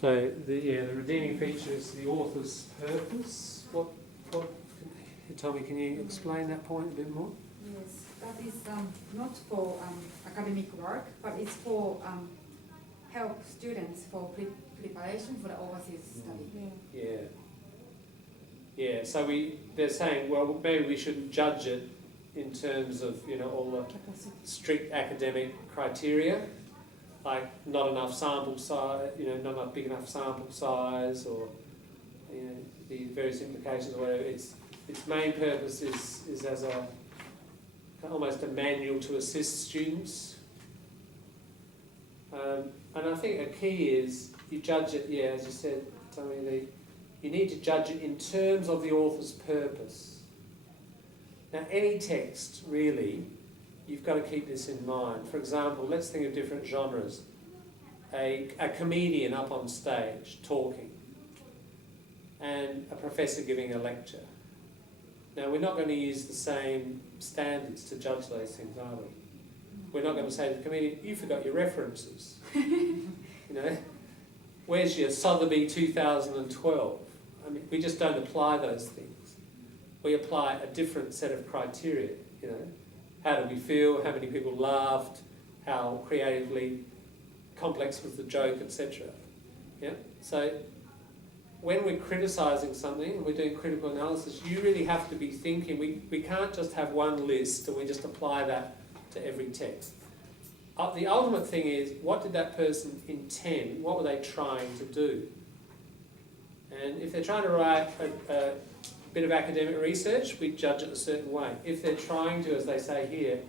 So the redeeming feature is the author's purpose. What? Tommy, can you explain that point a bit more? Yes, that is not for academic work, but it's for help students for preparation for the overseas study. Yeah. So they're saying, well, maybe we shouldn't judge it in terms of all the strict academic criteria, like not enough sample size, not enough big enough sample size, or the various implications or whatever. Its main purpose is as almost a manual to assist students. And I think a key is you judge it, as you said, Tommy, you need to judge it in terms of the author's purpose. Now, any text, really, you've got to keep this in mind. For example, let's think of different genres. A comedian up on stage talking, and a professor giving a lecture. Now, we're not going to use the same standards to judge those things, are we? We're not going to say to the comedian, you forgot your references. Where's your Sotheby 2012? I mean, we just don't apply those things. We apply a different set of criteria, How did we feel? How many people laughed? How creatively complex was the joke, etc. Yeah? So when we're criticising something and we're doing critical analysis, you really have to be thinking. We can't just have one list and we just apply that to every text. The ultimate thing is, what did that person intend? What were they trying to do? And if they're trying to write a bit of academic research, we judge it a certain way. If they're trying to, as they say here,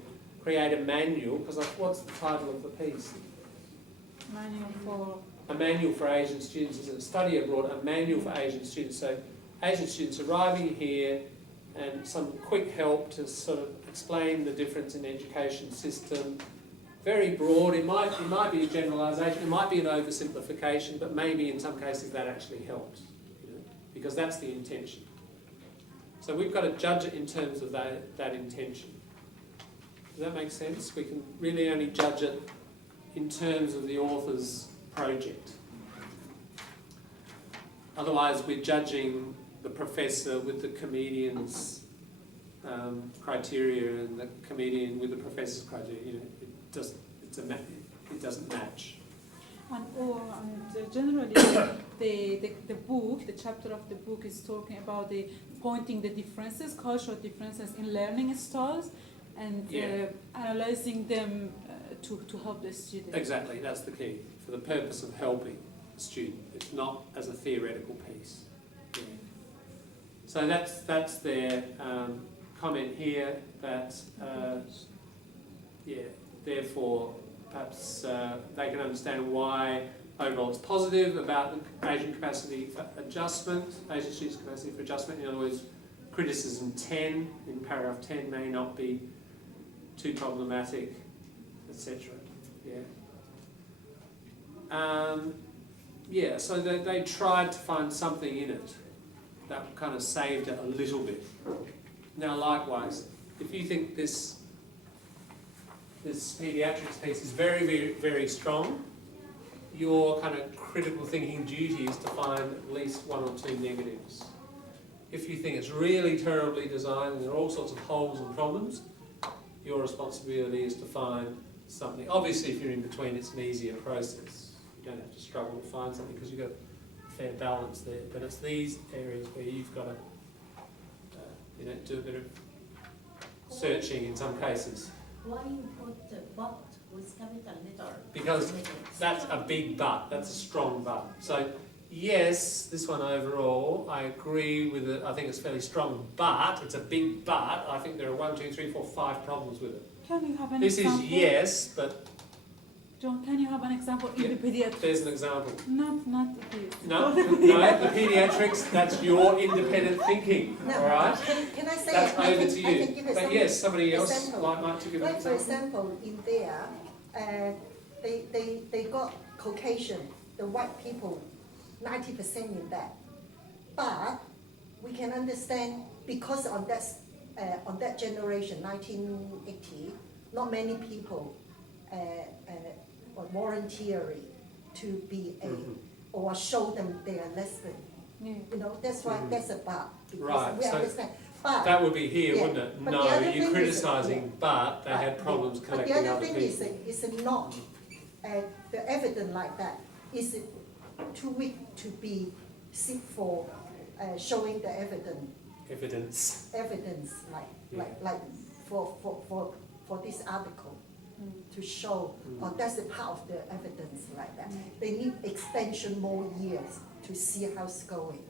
create a manual, because what's the title of the piece? A manual for Asian students. Is a study abroad, a manual for Asian students. So Asian students arriving here and some quick help to sort of explain the difference in the education system. Very broad. It might be a generalisation, it might be an oversimplification, but maybe in some cases that actually helps, because that's the intention. So we've got to judge it in terms of that intention. Does that make sense? We can really only judge it in terms of the author's project. Otherwise, we're judging the professor with the comedian's criteria and the comedian with the professor's criteria. It doesn't match. And generally, the book, the chapter of the book is talking about pointing the differences, cultural differences in learning styles, and analysing them to help the student. Exactly, that's the key, for the purpose of helping the student. It's not as a theoretical piece. Yeah. So that's their comment here, that therefore perhaps they can understand why overall it's positive about the Asian capacity for adjustment, Asian students' capacity for adjustment. In other words, criticism 10 in paragraph 10 may not be too problematic, etc. So they tried to find something in it that kind of saved it a little bit. Now, likewise, if you think this paediatrics piece is very, very, very strong, your kind of critical thinking duty is to find at least one or two negatives. If you think it's really terribly designed and there are all sorts of holes and problems, your responsibility is to find something. Obviously, if you're in between, it's an easier process. You don't have to struggle to find something because you've got a fair balance there. But it's these areas where you've got to do a bit of searching in some cases. Why you put the but with capital letter? Because that's a big but. That's a strong but. So yes, this one overall, I agree with it. I think it's fairly strong, but it's a big but. I think there are 1, 2, 3, 4, 5 problems with it. Can you have an This example? is yes, but John, can you have an example in the pediatrics? there's an example. Not this. No, the paediatrics, that's your independent thinking, Now, all right? Can I say That's I over can- to I you. can give But yes, somebody else example. might to give an Like for example. example, in there, they got Caucasian, the white people, 90% in that. But we can understand because on that generation, 1980, not many people volunteering to be a or show them they are lesbian. Yeah. You know, that's why Mhm. that's a but, because Right, we so understand. But That would be here, Yeah, wouldn't it? but the No, other thing you're is- criticising, but they had problems But collecting the other other thing people. is not, the evidence like that, is it too weak to be sit for showing the Evidence. evidence Yeah. like for this article to show, Mm. or that's a part of the evidence like that. They need extension more years to see how it's going.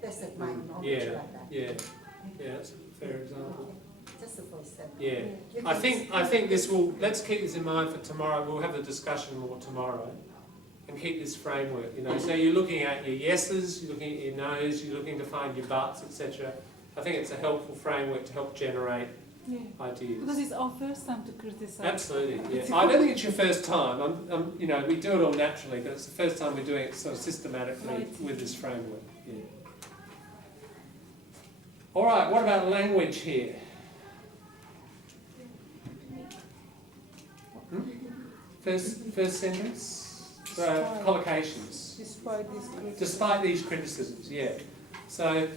That's my knowledge Yeah, like that. yeah, yeah, that's a fair example. Just a first step. Yeah, You I can- think this will, let's keep this in mind for tomorrow, we'll have the discussion more tomorrow. And keep this framework, you know, so you're looking at your yeses, you're looking at your nos, you're looking to find your buts, etc. I think it's a helpful framework to help generate Yeah. ideas. Because it's our first time to criticize. Absolutely, yeah. I don't think it's your first time. You know, we do it all naturally, but it's the first time we're doing it so systematically Right. with this framework. Yeah. All right. What about language here? First sentence. Collocations. Despite this criticism. Despite these criticisms, yeah. So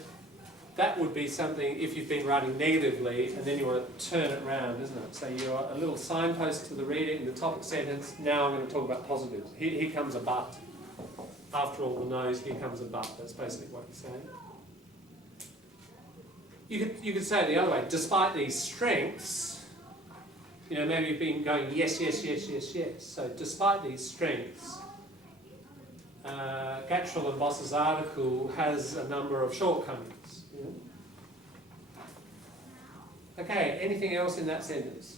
that would be something if you've been writing negatively and then you want to turn it around, isn't it? So you're a little signpost to the reader in the topic sentence. Now I'm going to talk about positives. Here comes a but. After all the no's, here comes a but. That's basically what you're saying. You could say it the other way. Despite these strengths, you know, maybe you've been going yes, yes, yes, yes, yes. So despite these strengths, Gattrell and Boss's article has a number of shortcomings. You know? Okay, anything else in that sentence?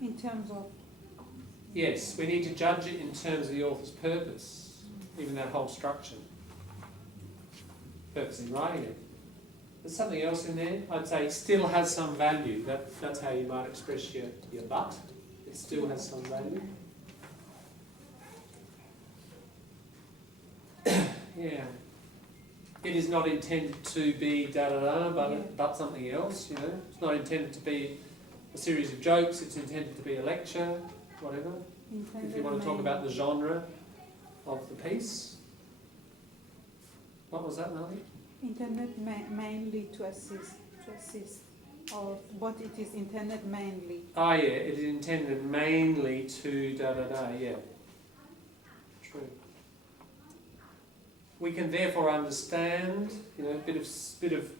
In terms of. Yes, we need to judge it in terms of the author's purpose, even that whole structure. Purpose in writing it. There's something else in there. I'd say still has some value. That's how you might express your but. It still has some value. Yeah. It is not intended to be da-da-da, but something else, you know. It's not intended to be a series of jokes. It's intended to be a lecture, whatever. If you want to talk about the genre of the piece. What was that, Melanie? Intended mainly to assist, or what it is intended mainly. Ah, yeah, it is intended mainly to da-da-da, yeah. True. We can therefore understand, you know, a bit of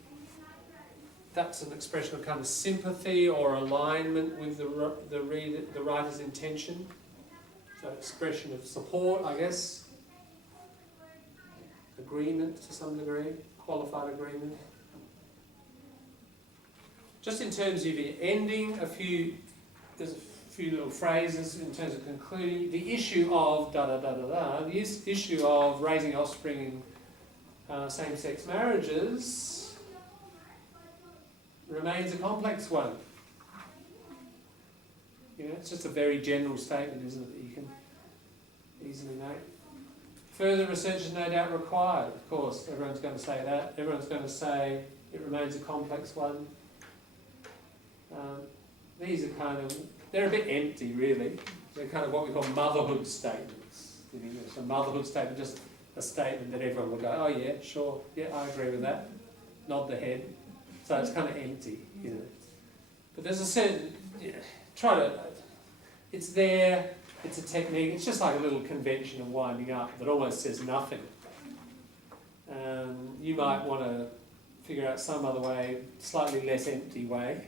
that's an expression of kind of sympathy or alignment with the writer's intention. So expression of support, I guess. Agreement to some degree, qualified agreement. Just in terms of your ending, there's a few little phrases in terms of concluding. The issue of da-da-da-da-da, the issue of raising offspring in same-sex marriages remains a complex one. You know, it's just a very general statement, isn't it, that you can easily make. Further research is no doubt required, of course. Everyone's going to say that. Everyone's going to say it remains a complex one. These are they're a bit empty, really. They're kind of what we call motherhood statements. In English. A motherhood statement, just a statement that everyone will go, oh yeah, sure, yeah, I agree with that. Nod the head. So it's kind of empty, you know. But there's a certain, it's there, it's a technique, it's just like a little convention of winding up that almost says nothing. You might want to figure out some other way, slightly less empty way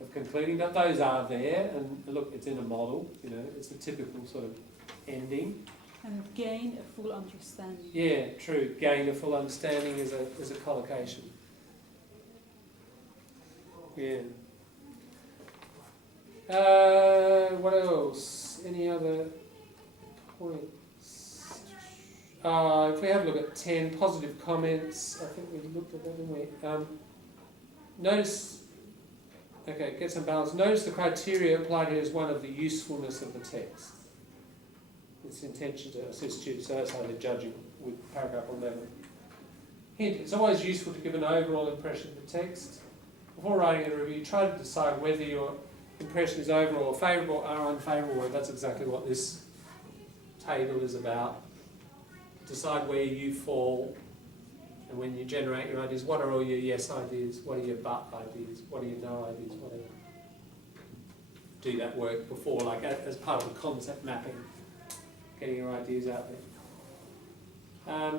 of concluding, but those are there, and look, it's in a model, you know, it's a typical sort of ending. And gain a full understanding. Yeah, true. Gain a full understanding is a collocation. Yeah. What else? Any other points? If we have a look at 10 positive comments, I think we looked at that, didn't we? Notice, okay, get some balance. Notice the criteria applied here is one of the usefulness of the text. Its intention to assist students, so that's how they're judging with paragraph 11. Hint, it's always useful to give an overall impression of the text. Before writing a review, try to decide whether your impression is overall favourable or unfavourable, and that's exactly what this table is about. decide where you fall, and when you generate your ideas, what are all your yes ideas, what are your but ideas, what are your no ideas, whatever. Do that work before, like as part of the concept mapping, getting your ideas out there.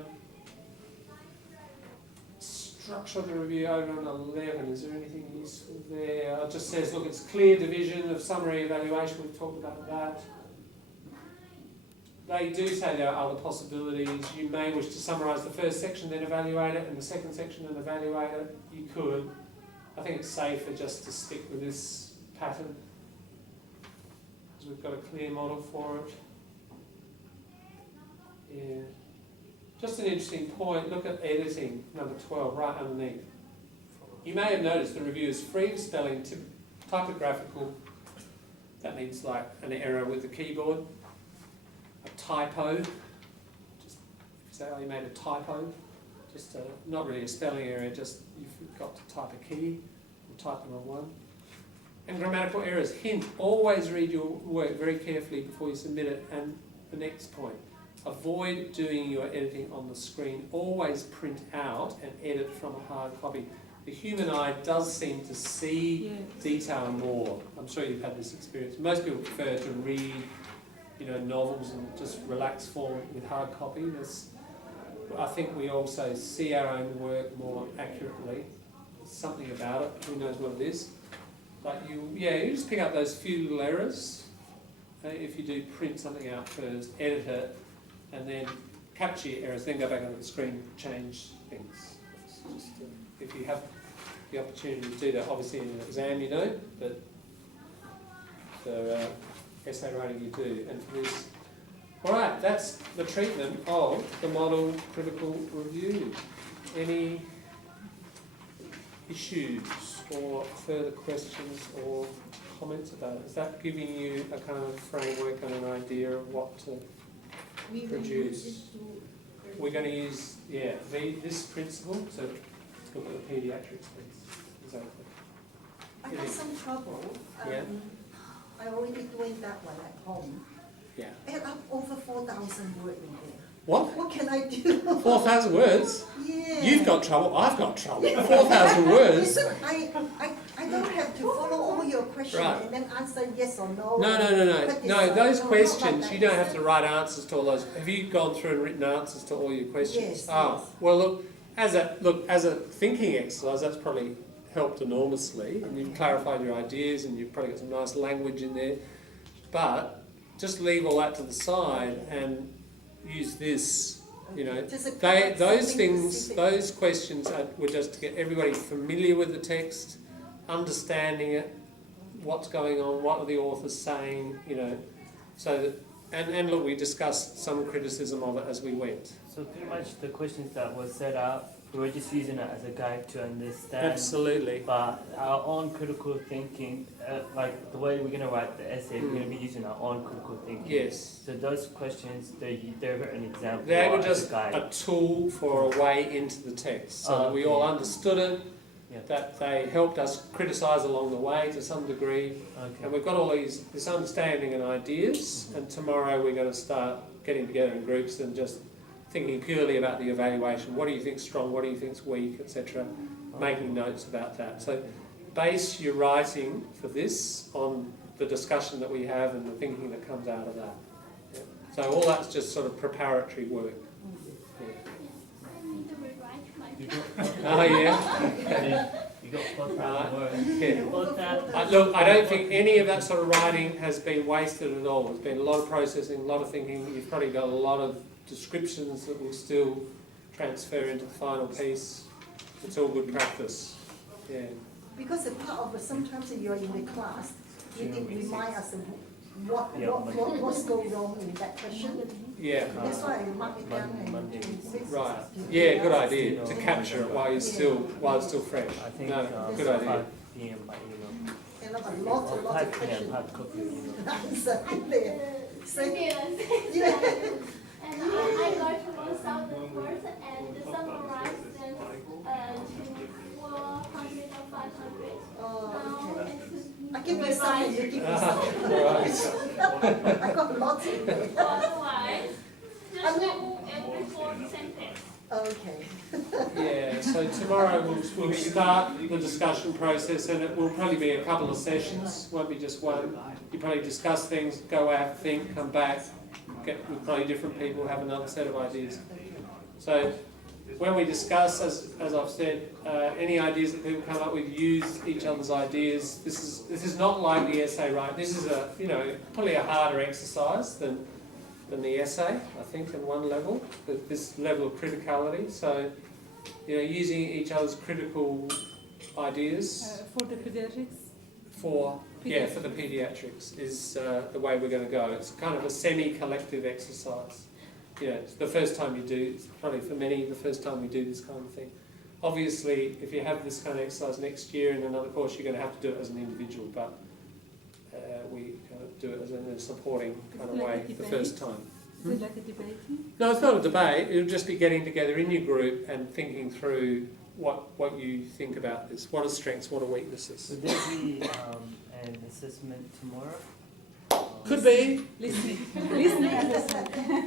Structure of the review over on 11, is there anything useful there? It just says, look, it's clear division of summary evaluation, we've talked about that. They do say there are other possibilities. You may wish to summarise the first section, then evaluate it, and the second section and evaluate it. You could. I think it's safer just to stick with this pattern, because we've got a clear model for it. Yeah. Just an interesting point, look at editing, number 12, right underneath. You may have noticed the review is free of spelling, typographical, that means like an error with the keyboard, a typo, just if you say, oh, you made a typo, just not really a spelling error, just you've got to type a key, or type the wrong one. And grammatical errors, hint, always read your work very carefully before you submit it. And the next point, avoid doing your editing on the screen. Always print out and edit from a hard copy. The human eye does seem to see detail more. I'm sure you've had this experience. Most people prefer to read, novels in just relaxed form with hard copy. I think we also see our own work more accurately. There's something about it. Who knows what it is? But you just pick up those few little errors. If you do print something out first, edit it, and then capture your errors, then go back onto the screen, change things. Just, if you have the opportunity to do that, obviously in an exam you don't, but for essay writing you do. And for this, all right, that's the treatment of the model critical review. Any issues or further questions or comments about it? Is that giving you a kind of framework and an idea of what to produce? We're going to use, this principle, so look at the paediatrics piece. Exactly. I had some trouble. I already doing that one at home. Yeah. Add up over 4,000 words in there. What? What can I do? 4,000 words? Yeah. You've got trouble, I've got trouble. 4,000 words? Listen, I don't have to follow all your questions Right. and then answer yes or no. No, those not questions, like you that. don't have to write answers to all those. Have you gone through and written answers to all your questions? Yes, Oh, yes. well look, as a thinking exercise, that's probably helped enormously, and you've clarified your ideas, and you've probably got some nice language in there. But just leave all that to the side and use this. Those things, specific. those questions were just to get everybody familiar with the text, understanding it, what's going on, what are the authors saying, so that, and look, we discussed some criticism of it as we went. So pretty much the questions that were set out, we were just using it as a guide to understand. Absolutely. But our own critical thinking, like the way we're going to write the essay, we're going to be using our own critical thinking. Yes. So those questions, they're an example. They were as just a guide. a tool for a way into the text, so that we all understood it, that they helped us criticise along the way to some degree. Okay. And we've got all this understanding and ideas, and tomorrow we're going to start getting together in groups and just thinking purely about the evaluation. What do you think's strong, what do you think's weak, etc. Making notes about that. So base your writing for this on the discussion that we have and the thinking that comes out of that. Yeah. So all that's just sort of preparatory work. Yeah. Oh yeah? You got 4,000 words. Yeah. But that, Look, I don't think any of that sort of writing has been wasted at all. There's been a lot of processing, a lot of thinking. You've probably got a lot of descriptions that will still transfer into the final piece. It's all good practice. Yeah. Because a part of sometimes you're in the class, you did remind us of what's going wrong in that question. Yeah. That's why I mark it down Monday. and Right. Yeah, good idea to capture it while it's still fresh. I think No, good 5 idea. p.m. by email. and a lot Or of 5 p.m. questions hard copy email. answer in there. So, yeah. And I go through some of the words and summarize them to 400 or 500. Oh, okay. And I give you some and you give me some. Right. I got lots in there. otherwise, just every 4 Okay. Yeah, so tomorrow we'll start the discussion process, and it will probably be a couple of sessions, won't be just one. You probably discuss things, go out, think, come back, get with probably different people, have another set of ideas. So when we discuss, as I've said, any ideas that people come up with, use each other's ideas. This is not like the essay, right? This is probably a harder exercise than the essay, I think, on one level, this level of criticality. So, using each other's critical ideas For the pediatrics? for the paediatrics is the way we're going to go. It's kind of a semi-collective exercise. It's the first time you do, it's probably for many the first time we do this kind of thing. Obviously, if you have this kind of exercise next year in another course, you're going to have to do it as an individual, but we do it as in a supporting kind of way the first time. Is it like a debating? No, it's not a debate. It'll just be getting together in your group and thinking through what you think about this. What are strengths? What are weaknesses? Would there be an assessment tomorrow? Could be. Listening assessment.